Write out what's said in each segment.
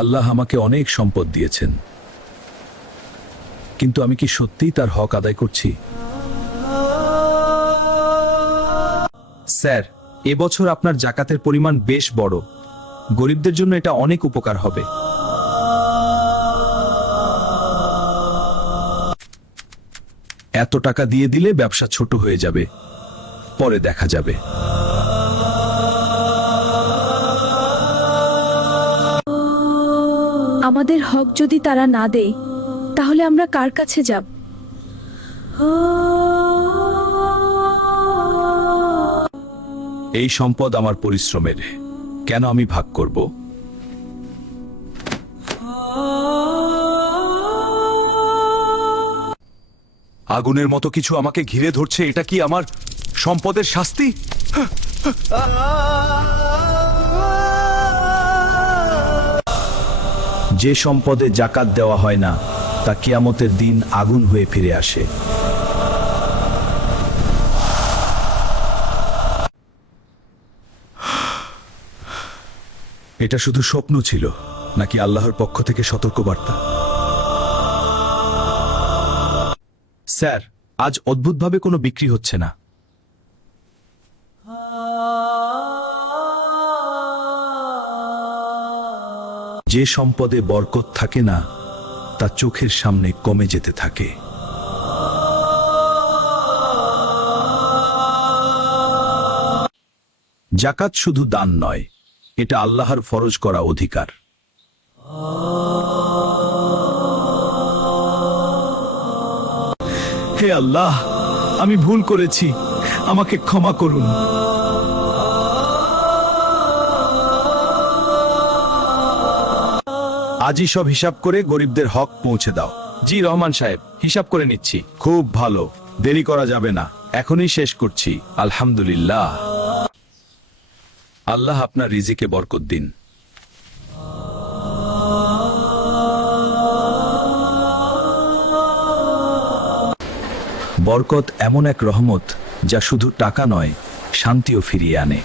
আল্লাহ আমাকে অনেক সম্পদ দিয়েছেন, কিন্তু আমি কি সত্যিই তার হক আদায় করছি? স্যার, এবছর আপনার জাকাতের পরিমাণ বেশ বড়। গরিবদের জন্য এটা অনেক উপকার হবে। এত টাকা দিয়ে দিলে ব্যবসা ছোট হয়ে যাবে, পরে দেখা যাবে। আমাদের হক যদি তারা না দেয়, তাহলে আমরা কার কাছে যাব? এই সম্পদ আমার পরিশ্রমের, কেন আমি ভাগ করব? আগুনের মতো কিছু আমাকে ঘিরে ধরছে, এটা কি আমার সম্পদের শাস্তি? যে সম্পদে জাকাত দেওয়া হয় না, তা কিয়ামতের দিন আগুন হয়ে ফিরে আসে। এটা শুধু স্বপ্ন ছিল, নাকি আল্লাহর পক্ষ থেকে সতর্কবার্তা? স্যার, আজ অদ্ভুতভাবে কোনো বিক্রি হচ্ছে না। যে সম্পদে বরকত থাকে না, তা চোখের সামনে কমে যেতে থাকে। জাকাত শুধু দান নয়, এটা আল্লাহর ফরজ করা অধিকার। হে আল্লাহ, আমি ভুল করেছি, আমাকে ক্ষমা করুন। আজই সব হিসাব করে গরিবদের হক পৌঁছে দাও। জি রহমান সাহেব, হিসাব করে নিচ্ছি। খুব ভালো, দেরি করা যাবে না, এখনই শেষ করছি। আলহামদুলিল্লাহ। আল্লাহ আপনার রিজিকে বরকত দিন। বরকত এমন এক রহমত, যা শুধু টাকা নয়, শান্তিও ফিরিয়ে আনে।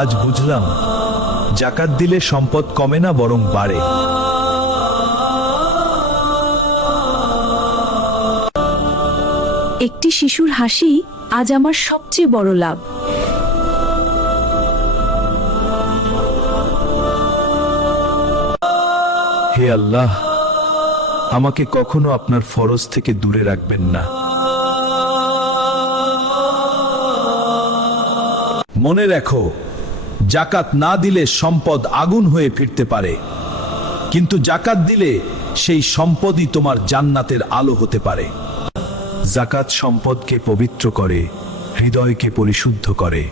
আজ বুঝলাম, জাকাত দিলে সম্পদ কমে না, বরং বাড়ে। একটি শিশুর হাসি আজ আমার সবচেয়ে বড় লাভ। হে আল্লাহ, আমাকে কখনো আপনার ফরজ থেকে দূরে রাখবেন না। মনে রাখো, জাকাত না দিলে সম্পদ আগুন হয়ে ফিরতে পারে, কিন্তু জাকাত দিলে সেই সম্পদই তোমার জান্নাতের আলো হতে পারে। জাকাত সম্পদকে পবিত্র করে, হৃদয়কে পরিশুদ্ধ করে।